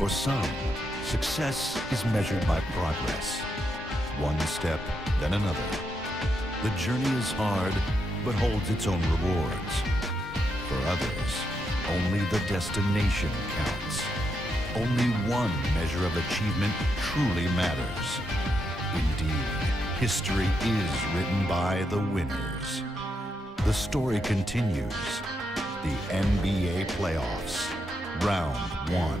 For some, success is measured by progress. One step, then another. The journey is hard, but holds its own rewards. For others, only the destination counts. Only one measure of achievement truly matters. Indeed, history is written by the winners. The story continues. The NBA playoffs, round 1.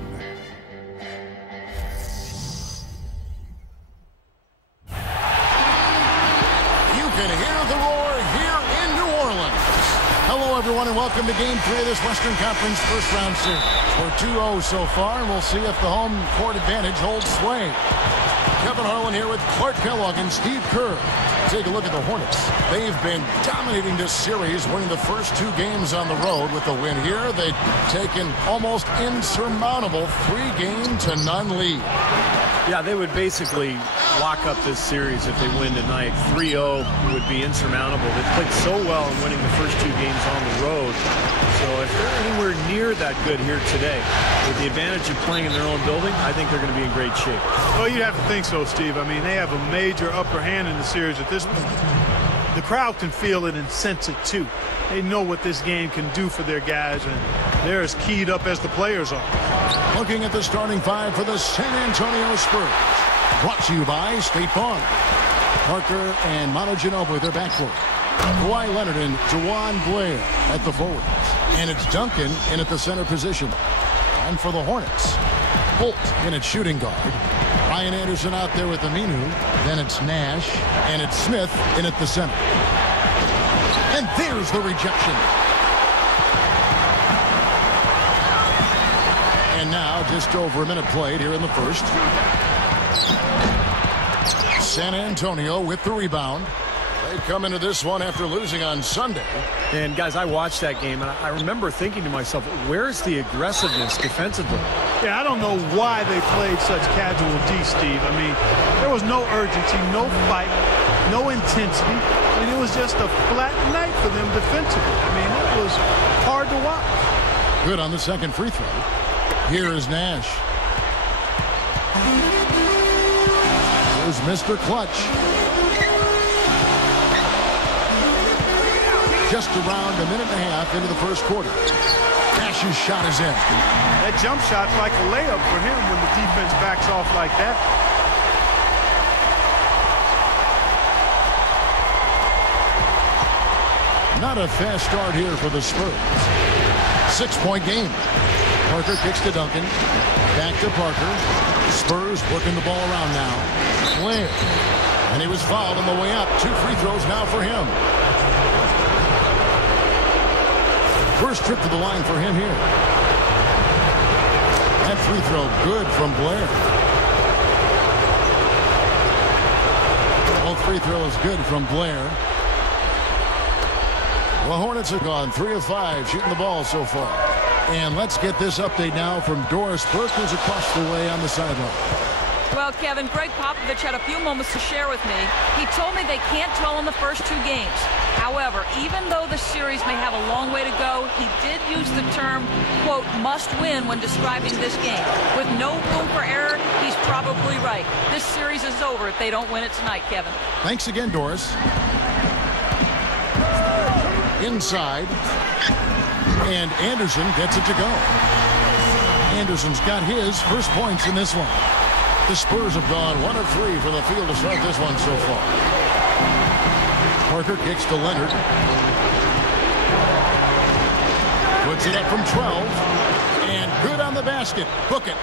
You can hear the roar here in New Orleans. Hello, everyone, and welcome to Game 3 of this Western Conference first-round series. We're 2-0 so far, and we'll see if the home court advantage holds sway. Kevin Harlan here with Clark Kellogg and Steve Kerr. Take a look at the Hornets. They've been dominating this series, winning the first 2 games on the road. With the win here, they've taken almost insurmountable 3-0 lead. Yeah, they would basically lock up this series if they win tonight. 3-0 would be insurmountable. They've played so well in winning the first 2 games on the road. So if they're anywhere near that good here today, with the advantage of playing in their own building, I think they're going to be in great shape. Well, you'd have to think so, Steve. I mean, they have a major upper hand in the series at this point. The crowd can feel it and sense it, too. They know what this game can do for their guys, and they're as keyed up as the players are. Looking at the starting 5 for the San Antonio Spurs. Brought to you by State Farm. Parker and Manu Ginobili, their backcourt. Kawhi Leonard and Juwan Blair at the forwards. And it's Duncan in at the center position. And for the Hornets, Holt in at shooting guard. Ryan Anderson out there with Aminu. Then it's Nash. And it's Smith in at the center. And there's the rejection. And now just over a minute played here in the first. San Antonio with the rebound. They come into this one after losing on Sunday. And, guys, I watched that game, and I remember thinking to myself, where's the aggressiveness defensively? Yeah, I don't know why they played such casual D, Steve. I mean, there was no urgency, no fight, no intensity. I mean, it was just a flat night for them defensively. I mean, it was hard to watch. Good on the second free throw. Here is Nash. Here's Mr. Clutch. Just around a minute and a half into the first quarter. Nash's shot is in. That jump shot's like a layup for him when the defense backs off like that. Not a fast start here for the Spurs. 6-point game. Parker kicks to Duncan. Back to Parker. Spurs working the ball around now. Blair. And he was fouled on the way up. 2 free throws now for him. First trip to the line for him here. That free throw good from Blair. Both free throws good from Blair. The Hornets have gone 3 of 5 shooting the ball so far. And let's get this update now from Doris Burke, who's across the way on the sideline. Well, Kevin, Greg Popovich had a few moments to share with me. He told me they can't dwell on the first 2 games. However, even though the series may have a long way to go, he did use the term, quote, must win when describing this game. With no room for error, he's probably right. This series is over if they don't win it tonight, Kevin. Thanks again, Doris. Inside. And Anderson gets it to go. Anderson's got his first points in this one. The Spurs have gone 1 of 3 from the field to start this one so far. Parker kicks to Leonard. Puts it up from 12. And good on the basket. Book it.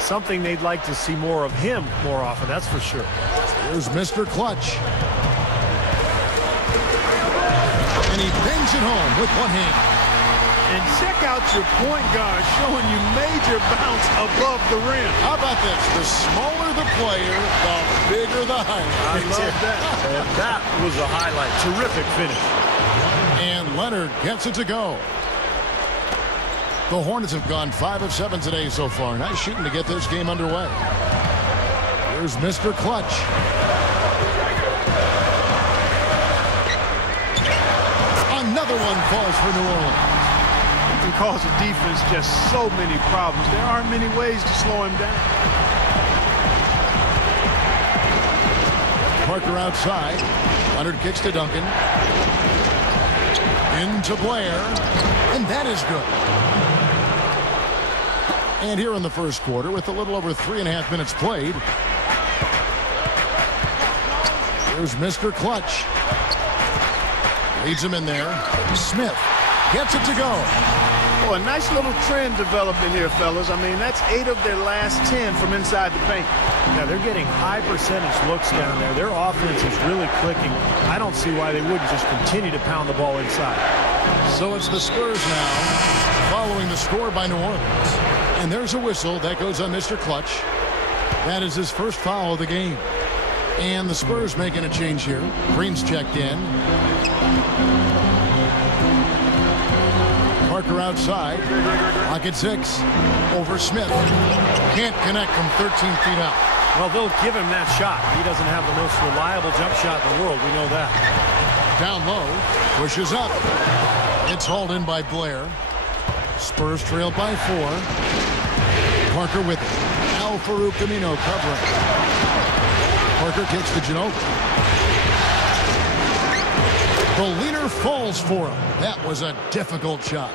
Something they'd like to see more of him more often, that's for sure. Here's Mr. Clutch. And he bangs it home with one hand. And check out your point guard showing you major bounce above the rim. How about this? The smaller the player, the bigger the highlight. I love that. And that was a highlight. Terrific finish. And Leonard gets it to go. The Hornets have gone 5 of 7 today so far. Nice shooting to get this game underway. Here's Mr. Clutch. Another one falls for New Orleans. can cause a defense just so many problems. There aren't many ways to slow him down. Parker outside. Leonard kicks to Duncan. Into Blair. And that is good. And here in the first quarter, with a little over 3.5 minutes played, here's Mr. Clutch. Leads him in there. Smith gets it to go. Oh, a nice little trend developing here, fellas. I mean, that's 8 of their last 10 from inside the paint. Yeah, they're getting high percentage looks down there. Their offense is really clicking. I don't see why they wouldn't just continue to pound the ball inside. So it's the Spurs now, following the score by New Orleans. And there's a whistle that goes on Mr. Clutch. That is his first foul of the game. And the Spurs making a change here. Green's checked in. Parker outside. Clock at 6. Over Smith. Can't connect from 13 feet out. Well, they'll give him that shot. He doesn't have the most reliable jump shot in the world. We know that. Down low. Pushes up. It's hauled in by Blair. Spurs trailed by 4. Parker with it. Al-Farouq Amino covering. Parker kicks to Ginobili. The leader falls for him. That was a difficult shot.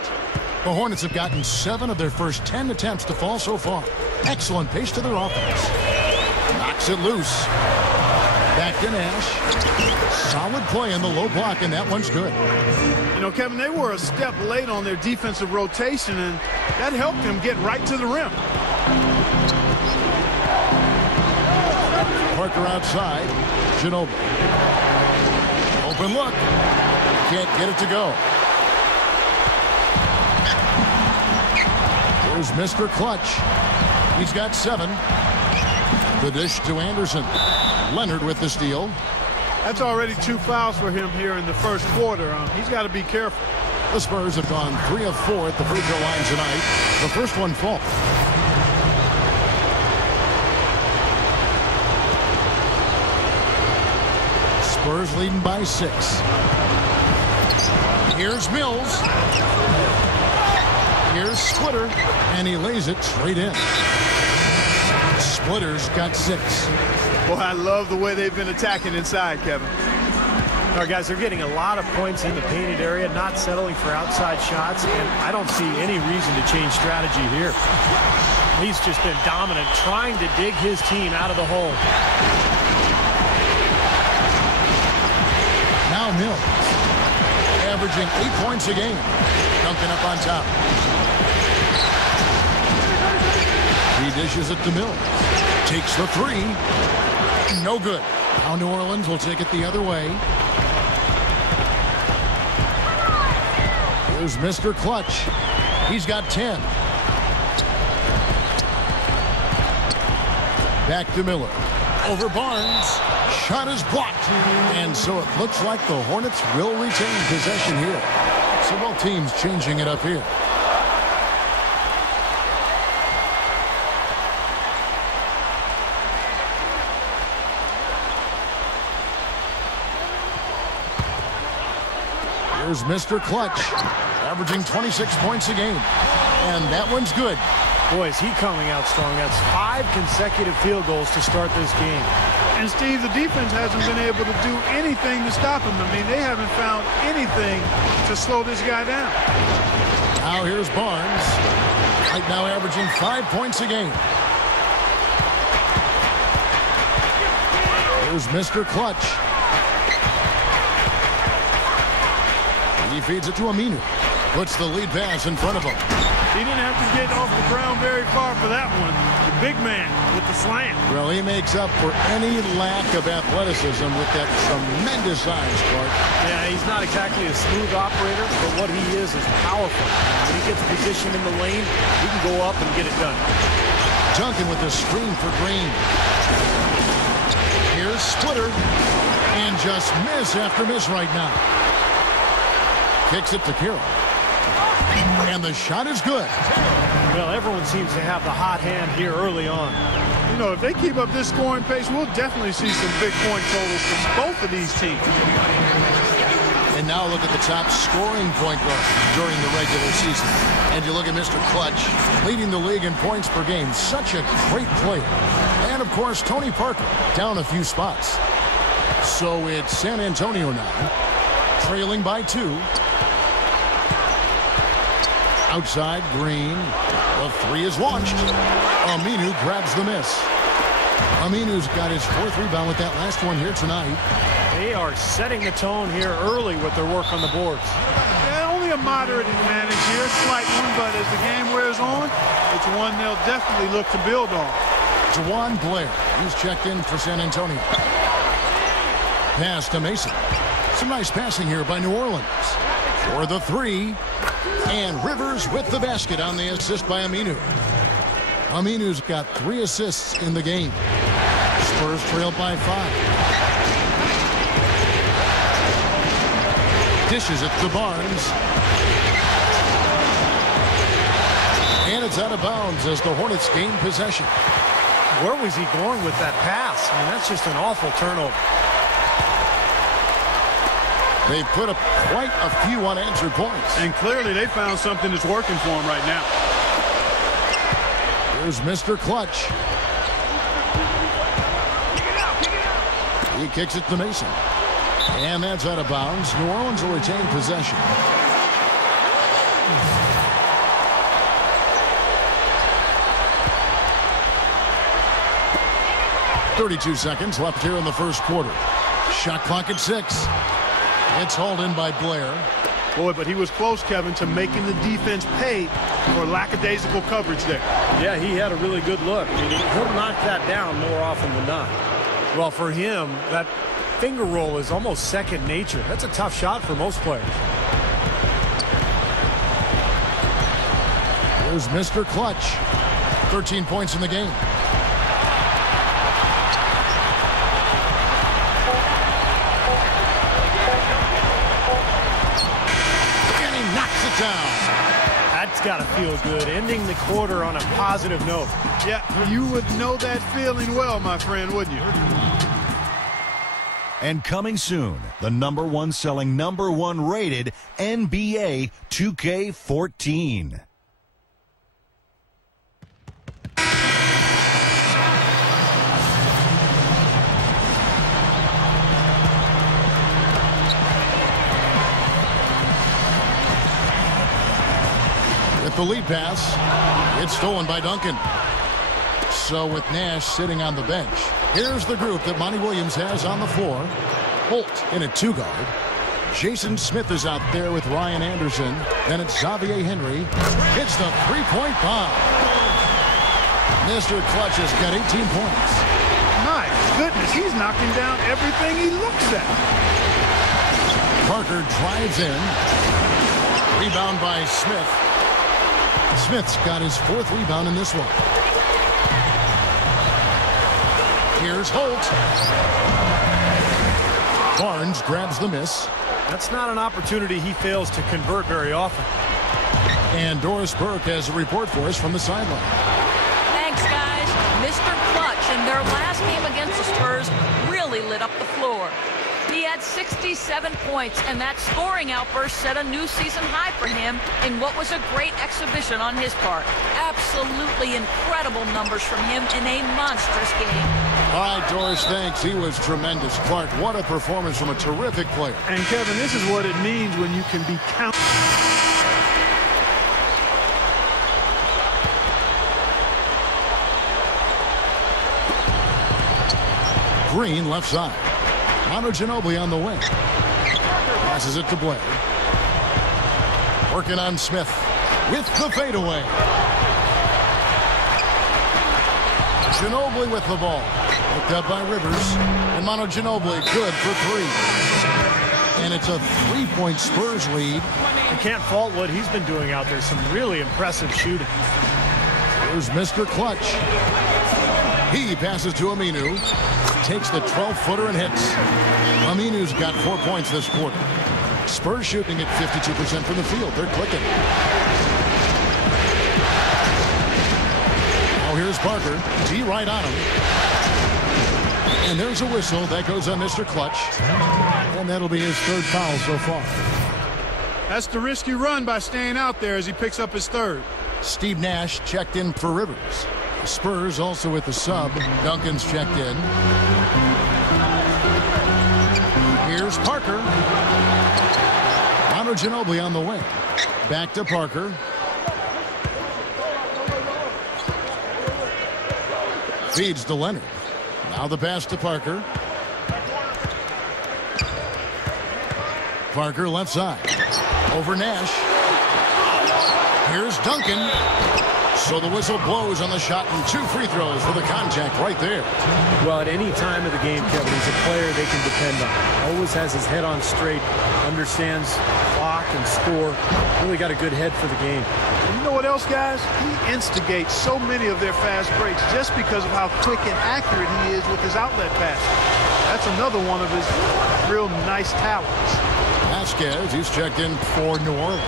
The Hornets have gotten 7 of their first 10 attempts to fall so far. Excellent pace to their offense. Knocks it loose. Back to Nash. Solid play in the low block, and that one's good. You know, Kevin, they were a step late on their defensive rotation, and that helped them get right to the rim. Parker outside. Ginobili. Open look. Can't get it to go. Here's Mr. Clutch. He's got 7. The dish to Anderson. Leonard with the steal. That's already 2 fouls for him here in the first quarter. He's got to be careful. The Spurs have gone 3 of 4 at the free throw line tonight. The first one falls. Spurs leading by 6. Here's Mills. Here's Splitter. And he lays it straight in. Splitter's got 6. Boy, I love the way they've been attacking inside, Kevin. All right, guys, they're getting a lot of points in the painted area, not settling for outside shots, and I don't see any reason to change strategy here. He's just been dominant, trying to dig his team out of the hole. Now Mills, averaging 8 points a game. Duncan up on top. He dishes it to Mills. Takes the 3. No good. Now New Orleans will take it the other way. Here's Mr. Clutch. He's got 10. Back to Miller. Over Barnes. Shot is blocked. And so it looks like the Hornets will retain possession here. So both teams changing it up here. Here's Mr. Clutch, averaging 26 points a game. And that one's good. Boy, is he coming out strong. That's 5 consecutive field goals to start this game. And, Steve, the defense hasn't been able to do anything to stop him. I mean, they haven't found anything to slow this guy down. Now here's Barnes. Right now averaging 5 points a game. Here's Mr. Clutch. He feeds it to Aminu. Puts the lead pass in front of him. He didn't have to get off the ground very far for that one. The big man with the slam. Well, he makes up for any lack of athleticism with that tremendous size, Clark. Yeah, he's not exactly a smooth operator, but what he is powerful. When he gets positioned in the lane, he can go up and get it done. Duncan with the screen for Green. Here's Splitter. And just miss after miss right now. Kicks it to Carroll. And the shot is good. Well, everyone seems to have the hot hand here early on. You know, if they keep up this scoring pace, we'll definitely see some big point totals from both of these teams. And now look at the top scoring point guard during the regular season. And you look at Mr. Clutch, leading the league in points per game. Such a great player. And, of course, Tony Parker down a few spots. So it's San Antonio now, trailing by 2. Outside, Green. The 3 is launched. Aminu grabs the miss. Aminu's got his 4th rebound with that last one here tonight. They are setting the tone here early with their work on the boards. A moderate advantage here, slight one, but as the game wears on, it's one they'll definitely look to build on. Juwan Blair, he's checked in for San Antonio. Pass to Mason. Some nice passing here by New Orleans. For the 3, and Rivers with the basket on the assist by Aminu. Aminu's got 3 assists in the game. Spurs trail by 5. Dishes it to Barnes. And it's out of bounds as the Hornets gain possession. Where was he going with that pass? I mean, that's just an awful turnover. They put up quite a few unanswered points. And clearly they found something that's working for them right now. Here's Mr. Clutch. He kicks it to Mason. And that's out of bounds. New Orleans will retain possession. .32 seconds left here in the first quarter. Shot clock at 6. It's hauled in by Blair. Boy, but he was close, Kevin, to making the defense pay for lackadaisical coverage there. Yeah, he had a really good look. I mean, he'll knock that down more often than not. Well, for him, that finger roll is almost second nature. That's a tough shot for most players. Here's Mr. Clutch. 13 points in the game. And he knocks it down. That's got to feel good, ending the quarter on a positive note. Yeah, you would know that feeling well, my friend, wouldn't you? And coming soon, the #1 selling, #1 rated NBA 2K14. With the lead pass, it's stolen by Duncan. So with Nash sitting on the bench, here's the group that Monty Williams has on the floor. Holt in at 2 guard. Jason Smith is out there with Ryan Anderson. Then it's Xavier Henry. Hits the 3-point bomb. Mr. Clutch has got 18 points. My goodness, he's knocking down everything he looks at. Parker drives in. Rebound by Smith. Smith's got his 4th rebound in this one. Here's Holt. Barnes grabs the miss. That's not an opportunity he fails to convert very often. And Doris Burke has a report for us from the sideline. Thanks, guys. Mr. Clutch in their last game against the Spurs really lit up the floor. He had 67 points, and that scoring outburst set a new season high for him in what was a great exhibition on his part. Absolutely incredible numbers from him in a monstrous game. All right, Doris, thanks. He was tremendous. Clark, what a performance from a terrific player. And, Kevin, this is what it means when you can be counted. Green left side. Manu Ginobili on the wing. Passes it to Blair. Working on Smith with the fadeaway. Ginobili with the ball. Picked up by Rivers. And Manu Ginobili good for 3. And it's a 3-point Spurs lead. You can't fault what he's been doing out there. Some really impressive shooting. Here's Mr. Clutch. He passes to Aminu. Takes the 12-footer and hits. Aminu's got 4 points this quarter. Spurs shooting at 52% from the field. They're clicking. Now here's Parker. D right on him. And there's a whistle. That goes on Mr. Clutch. And that'll be his 3rd foul so far. That's the risk you run by staying out there as he picks up his third. Steve Nash checked in for Rivers. The Spurs also with the sub. Duncan's checked in. Here's Parker. Ginobili on the wing. Back to Parker. Feeds to Leonard. Now the pass to Parker. Parker left side. Over Nash. Here's Duncan. So the whistle blows on the shot and 2 free throws for the contact right there. Well, at any time of the game, Kevin, he's a player they can depend on. Always has his head on straight, understands clock and score. Really got a good head for the game. And you know what else, guys? He instigates so many of their fast breaks just because of how quick and accurate he is with his outlet passes. That's another one of his real nice talents. Vasquez, he's checked in for New Orleans.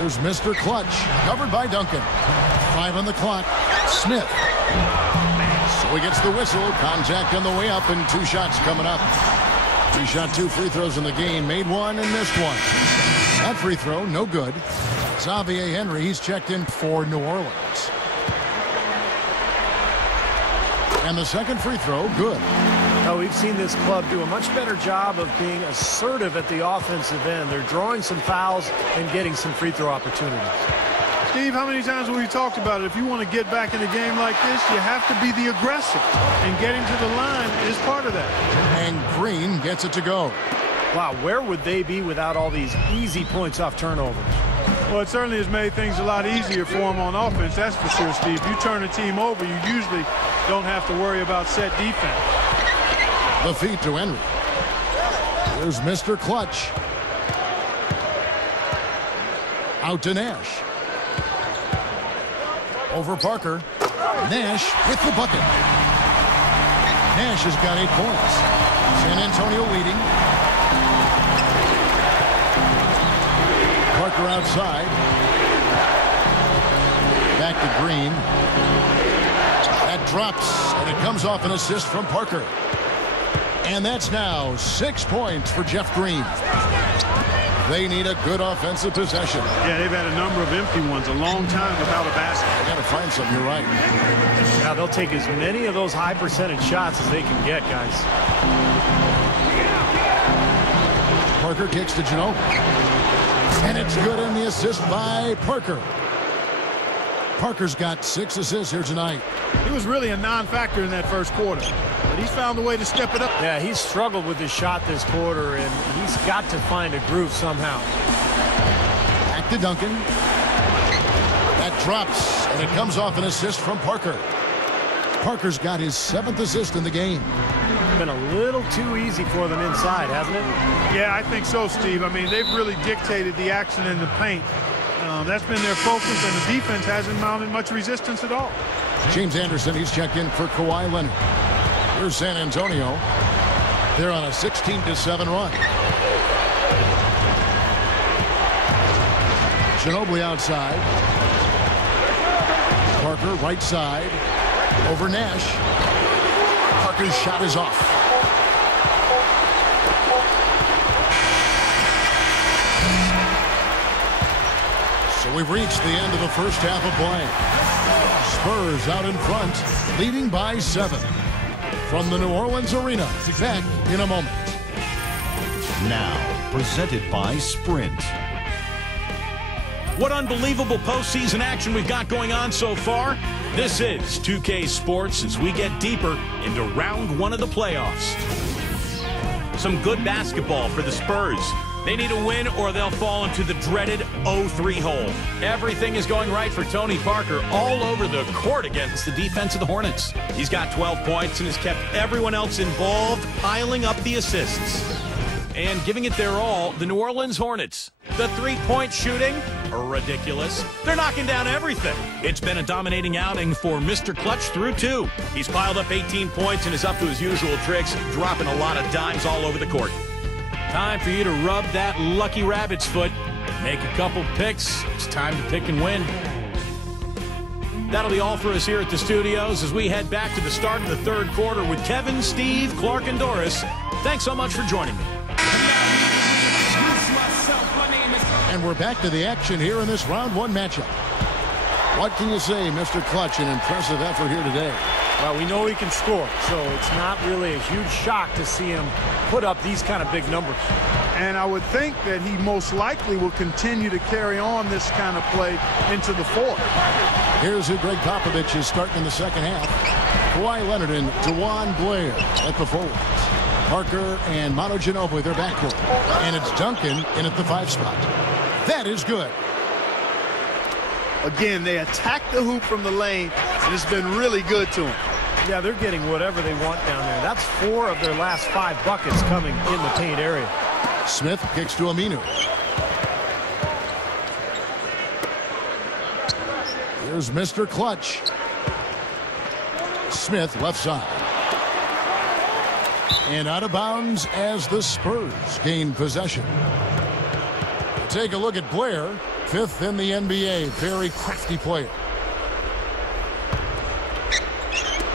Here's Mr. Clutch, covered by Duncan. 5 on the clock. Smith. So he gets the whistle. Contact on the way up, and 2 shots coming up. 2 shot, 2 free throws in the game. Made 1 and missed 1. That free throw, no good. Xavier Henry, he's checked in for New Orleans. And the second free throw, good. Oh, we've seen this club do a much better job of being assertive at the offensive end. They're drawing some fouls and getting some free throw opportunities. Steve, how many times have we talked about it? If you want to get back in a game like this, you have to be the aggressor. And getting to the line is part of that. And Green gets it to go. Wow, where would they be without all these easy points off turnovers? Well, it certainly has made things a lot easier for them on offense, that's for sure, Steve. You turn a team over, you usually don't have to worry about set defense. The feed to Henry. Here's Mr. Clutch. Out to Nash. Over Parker. Nash with the bucket. Nash has got 8 points. San Antonio leading. Parker outside. Back to Green. That drops, and it comes off an assist from Parker. And that's now 6 points for Jeff Green. They need a good offensive possession. Yeah, they've had a number of empty ones, a long time without a basket. They got to find something, you're right. Yeah, they'll take as many of those high percentage shots as they can get, guys. Parker kicks to Ginobili. And it's good in the assist by Parker. Parker's got 6 assists here tonight. He was really a non-factor in that first quarter, but he's found a way to step it up. Yeah, he's struggled with his shot this quarter, and he's got to find a groove somehow. Back to Duncan. That drops, and it comes off an assist from Parker. Parker's got his 7th assist in the game. Been a little too easy for them inside, hasn't it? Yeah, I think so, Steve. I mean, they've really dictated the action in the paint. That's been their focus, and the defense hasn't mounted much resistance at all. James Anderson, he's checked in for Kawhi Leonard. Here's San Antonio. They're on a 16-7 run. Ginobili outside. Parker right side. Over Nash. Parker's shot is off. So we've reached the end of the first half of play. Spurs out in front, leading by 7. From the New Orleans Arena, back in a moment. Now, presented by Sprint. What unbelievable postseason action we've got going on so far. This is 2K Sports as we get deeper into round 1 of the playoffs. Some good basketball for the Spurs. They need a win or they'll fall into the dreaded 0-3 hole. Everything is going right for Tony Parker all over the court against the defense of the Hornets. He's got 12 points and has kept everyone else involved, piling up the assists. And giving it their all, the New Orleans Hornets. The three-point shooting, ridiculous. They're knocking down everything. It's been a dominating outing for Mr. Clutch through 2. He's piled up 18 points and is up to his usual tricks, dropping a lot of dimes all over the court. Time for you to rub that lucky rabbit's foot. Make a couple picks. It's time to pick and win. That'll be all for us here at the studios as we head back to the start of the third quarter with Kevin, Steve, Clark, and Doris. Thanks so much for joining me. And we're back to the action here in this round one matchup. What can you say, Mr. Clutch? An impressive effort here today. Well, we know he can score, so it's not really a huge shock to see him put up these kind of big numbers. And I would think that he most likely will continue to carry on this kind of play into the fourth. Here's who Greg Popovich is starting in the second half. Kawhi Leonard and DeJuan Blair at the forwards. Parker and Manu Ginobili, their backcourt. And it's Duncan in at the 5 spot. That is good. Again, they attack the hoop from the lane, and it's been really good to them. Yeah, they're getting whatever they want down there. That's 4 of their last 5 buckets coming in the paint area. Smith kicks to Aminu. Here's Mr. Clutch. Smith left side. And out of bounds as the Spurs gain possession. Take a look at Blair, 5th in the NBA. Very crafty player.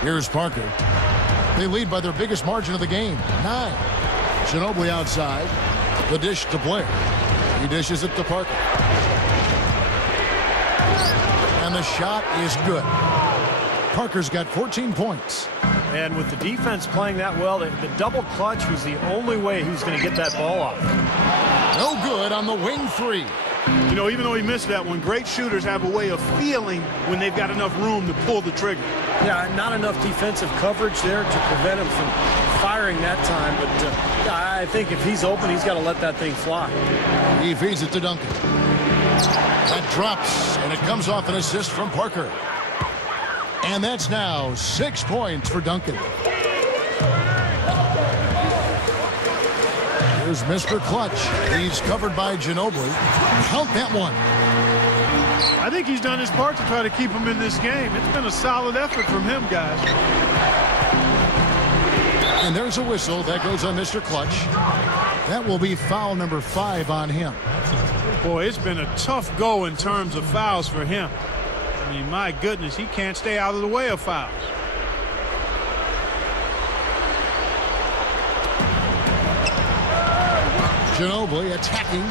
Here's Parker. They lead by their biggest margin of the game, 9. Ginobili outside. The dish to Blair. He dishes it to Parker. And the shot is good. Parker's got 14 points. And with the defense playing that well, the double clutch was the only way he was going to get that ball off. No good on the wing 3. You know, even though he missed that one, great shooters have a way of feeling when they've got enough room to pull the trigger. Yeah, not enough defensive coverage there to prevent him from firing that time. But I think if he's open, he's got to let that thing fly. He feeds it to Duncan. That drops, and it comes off an assist from Parker. And that's now 6 points for Duncan. Here's Mr. Clutch. He's covered by Ginobili. Count that one. I think he's done his part to try to keep him in this game. It's been a solid effort from him, guys. And there's a whistle that goes on Mr. Clutch. That will be foul number 5 on him. Boy, it's been a tough go in terms of fouls for him. I mean, my goodness, he can't stay out of the way of fouls. Ginobili attacking.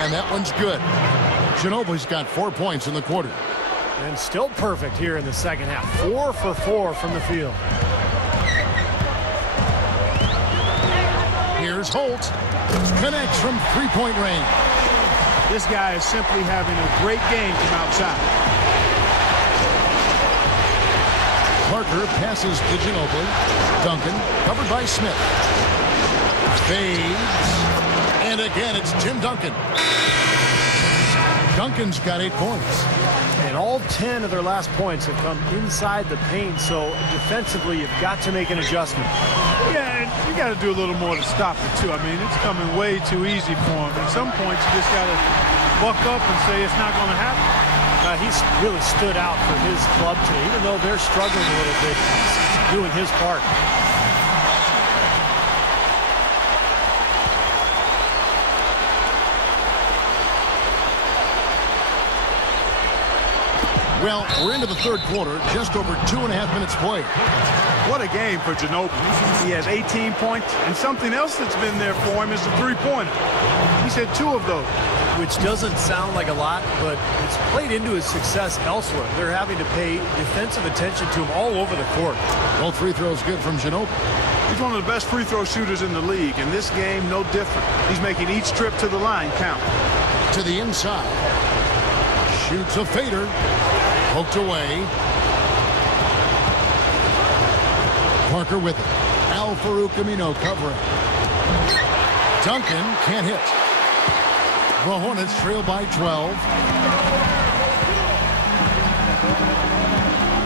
And that one's good. Ginobili's got 4 points in the quarter. And still perfect here in the second half. 4 for 4 from the field. Here's Holt. Connects from 3-point range. This guy is simply having a great game from outside. Parker passes to Ginobili. Duncan covered by Smith. Fades. And again, it's Tim Duncan. Duncan's got 8 points. And all 10 of their last points have come inside the paint, so defensively you've got to make an adjustment. Yeah, and you got to do a little more to stop it, too. I mean, it's coming way too easy for him. At some points, you just got to buck up and say it's not going to happen. He's really stood out for his club today. Even though they're struggling a little bit, he's doing his part. Well, we're into the third quarter, just over 2.5 minutes played. What a game for Ginobili. He has 18 points, and something else that's been there for him is the three-pointer. He's had 2 of those. Which doesn't sound like a lot, but it's played into his success elsewhere. They're having to pay defensive attention to him all over the court. Both free throws good from Ginobili. He's one of the best free throw shooters in the league, and this game, no different. He's making each trip to the line count. To the inside. Shoots a fader. Poked away. Parker with it. Al-Farouq Aminu covering. Duncan can't hit. The Hornets trail by 12.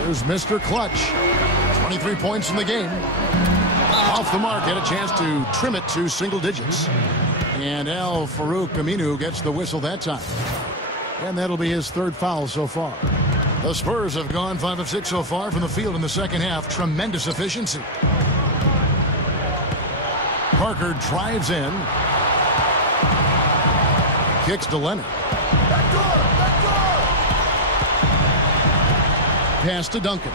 Here's Mr. Clutch. 23 points in the game. Off the mark, had a chance to trim it to single digits. And Al-Farouq Aminu gets the whistle that time. And that'll be his 3rd foul so far. The Spurs have gone 5 of 6 so far from the field in the second half. Tremendous efficiency. Parker drives in. Kicks to Leonard. Pass to Duncan.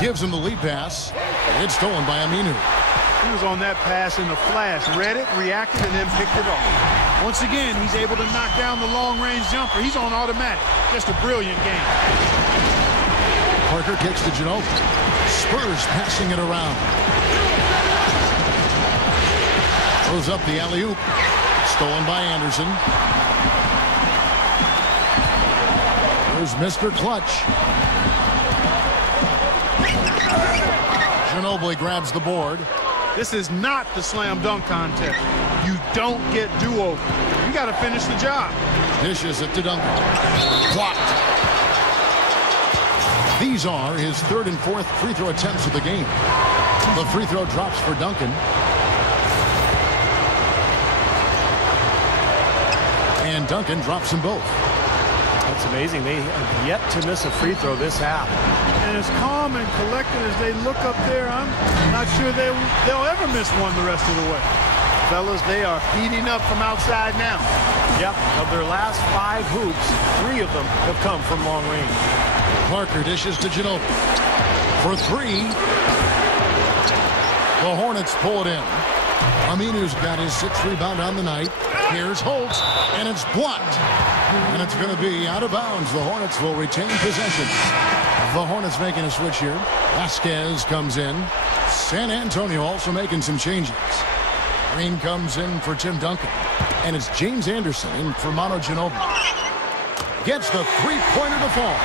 Gives him the lead pass. It's stolen by Aminu. He was on that pass in the flash. Read it, reacted, and then picked it off. Once again, he's able to knock down the long-range jumper. He's on automatic. Just a brilliant game. Parker kicks to Ginobili. Spurs passing it around. Throws up the alley-oop. Stolen by Anderson. Here's Mr. Clutch. Ginobili grabs the board. This is not the slam dunk contest. You don't get do-over. You got to finish the job. Dishes it to Duncan. Blocked. These are his third and fourth free throw attempts of the game. The free throw drops for Duncan. And Duncan drops them both. That's amazing. They have yet to miss a free throw this half. And as calm and collected as they look up there, I'm not sure they'll ever miss one the rest of the way. Fellas, they are heating up from outside now. Yep, of their last 5 hoops, 3 of them have come from long range. Parker dishes to Ginobili. For 3. The Hornets pull it in. Aminu's got his 6th rebound on the night. Here's Holtz, and it's blocked. And it's going to be out of bounds. The Hornets will retain possession. The Hornets making a switch here. Vasquez comes in. San Antonio also making some changes. Green comes in for Tim Duncan. And it's James Anderson in for Manu Ginobili. Gets the three-pointer to fall.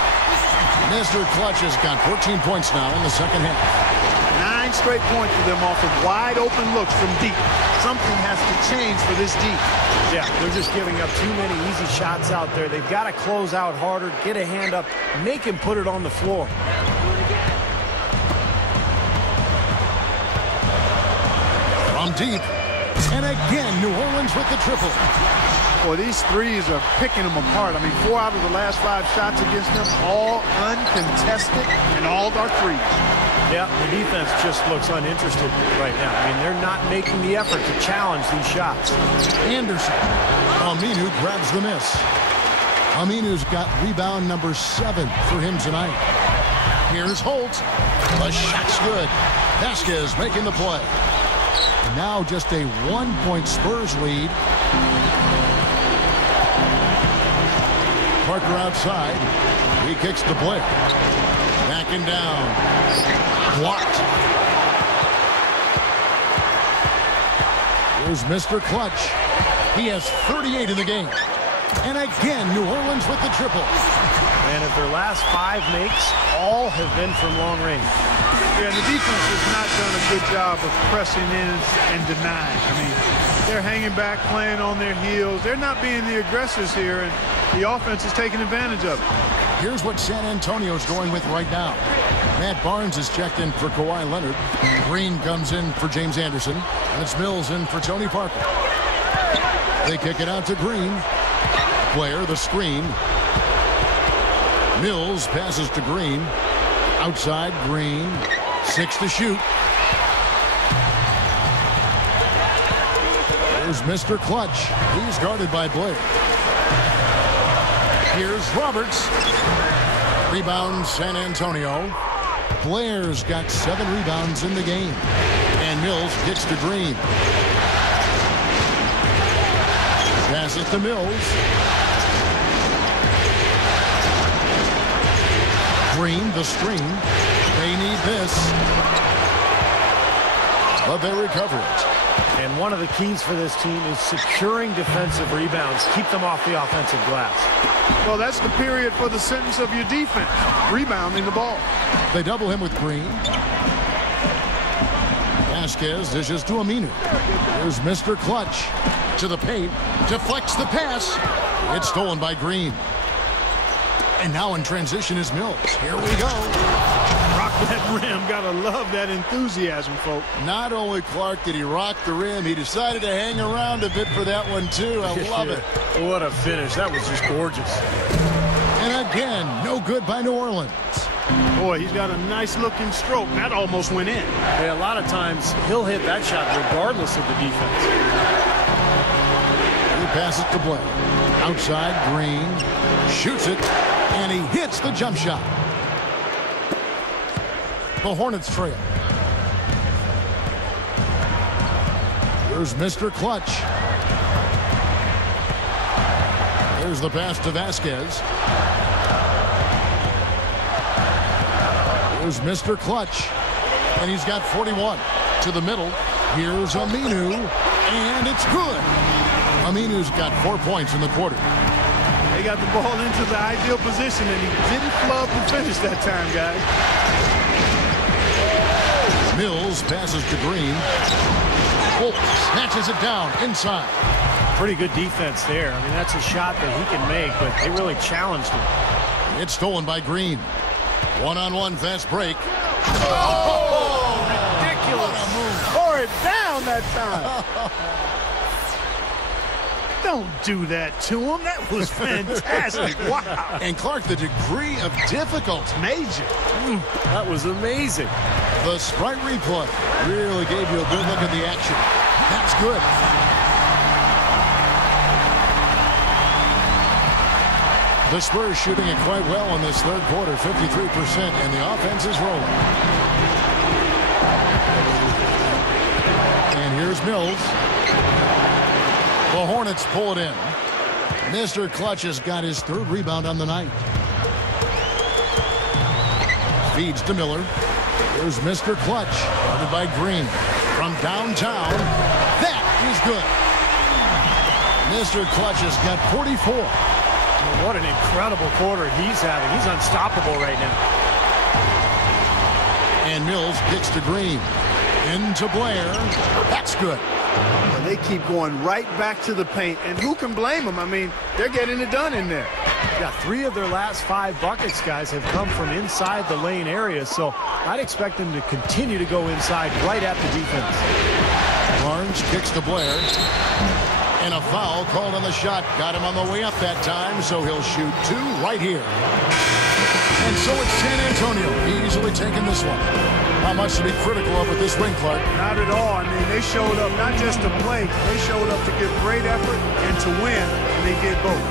Mr. Clutch has got 14 points now in the second half. 9 straight points for them off of wide open looks from deep. Something has to change for this deep. Yeah, they're just giving up too many easy shots out there. They've got to close out harder, get a hand up, make him put it on the floor. From deep. And again, New Orleans with the triple. Boy, these threes are picking them apart. I mean, 4 out of the last 5 shots against them, all uncontested, and all are threes. Yeah, the defense just looks uninterested right now. I mean, they're not making the effort to challenge these shots. Anderson. Aminu grabs the miss. Aminu's got rebound number 7 for him tonight. Here's Holt. The shot's good. Vasquez making the play. Now just a 1-point Spurs lead. Parker outside. He kicks to Blair. Backing down. Blocked. Here's Mr. Clutch. He has 38 in the game. And again, New Orleans with the triple. And if their last 5 makes, all have been from long range. Yeah, the defense has not done a good job of pressing in and denying. I mean, they're hanging back, playing on their heels. They're not being the aggressors here, and the offense is taking advantage of it. Here's what San Antonio's going with right now. Matt Barnes is checked in for Kawhi Leonard. Green comes in for James Anderson. And it's Mills in for Tony Parker. They kick it out to Green. Blair, the screen. Mills passes to Green. Outside, Green. 6 to shoot. Here's Mr. Clutch. He's guarded by Blair. Here's Roberts. Rebound, San Antonio. Blair's got 7 rebounds in the game. And Mills gets to Green. Pass it to Mills. Green, the screen. They need this. But they recover it. And one of the keys for this team is securing defensive rebounds. Keep them off the offensive glass. Well, that's the period for the sentence of your defense. Rebounding the ball. They double him with Green. Vasquez dishes to Aminu. Here's Mr. Clutch. To the paint. Deflects the pass. It's stolen by Green. And now in transition is Mills. Here we go. Rock that rim. Gotta love that enthusiasm, folks. Not only, Clark, did he rock the rim, he decided to hang around a bit for that one, too. I love it. What a finish. That was just gorgeous. And again, no good by New Orleans. Boy, he's got a nice-looking stroke. That almost went in. Hey, a lot of times, he'll hit that shot regardless of the defense. He passes to Blair. Outside, Green. Shoots it. And he hits the jump shot. The Hornets trail. Here's Mr. Clutch. There's the pass to Vasquez. Here's Mr. Clutch. And he's got 41. To the middle. Here's Aminu. And it's good. Aminu's got 4 points in the quarter. They got the ball into the ideal position, and he didn't flub the finish that time, guys. Mills passes to Green. Holt snatches it down inside. Pretty good defense there. I mean, that's a shot that he can make, but they really challenged him. It's stolen by Green. One-on-one fast break. Oh, ridiculous. Tore it down that time. Don't do that to him. That was fantastic. Wow. And Clark, the degree of difficulty. Major. That was amazing. The sprite replay really gave you a good look at the action. That's good. The Spurs shooting it quite well in this third quarter, 53%, and the offense is rolling. And here's Mills. The Hornets pull it in. Mr. Clutch has got his third rebound on the night. Feeds to Miller. Here's Mr. Clutch, guarded by Green. From downtown, that is good. Mr. Clutch has got 44. What an incredible quarter he's having. He's unstoppable right now. And Mills kicks to Green. Into Blair. That's good. Well, they keep going right back to the paint, and who can blame them? I mean, they're getting it done in there. Yeah, 3 of their last 5 buckets, guys, have come from inside the lane area, so I'd expect them to continue to go inside right at the defense. Barnes kicks to Blair. And a foul called on the shot. Got him on the way up that time, so he'll shoot 2 right here. And so it's San Antonio easily taking this one. How much to be critical of with this win, Clark? Not at all. I mean, they showed up not just to play. They showed up to give great effort and to win, and they did both.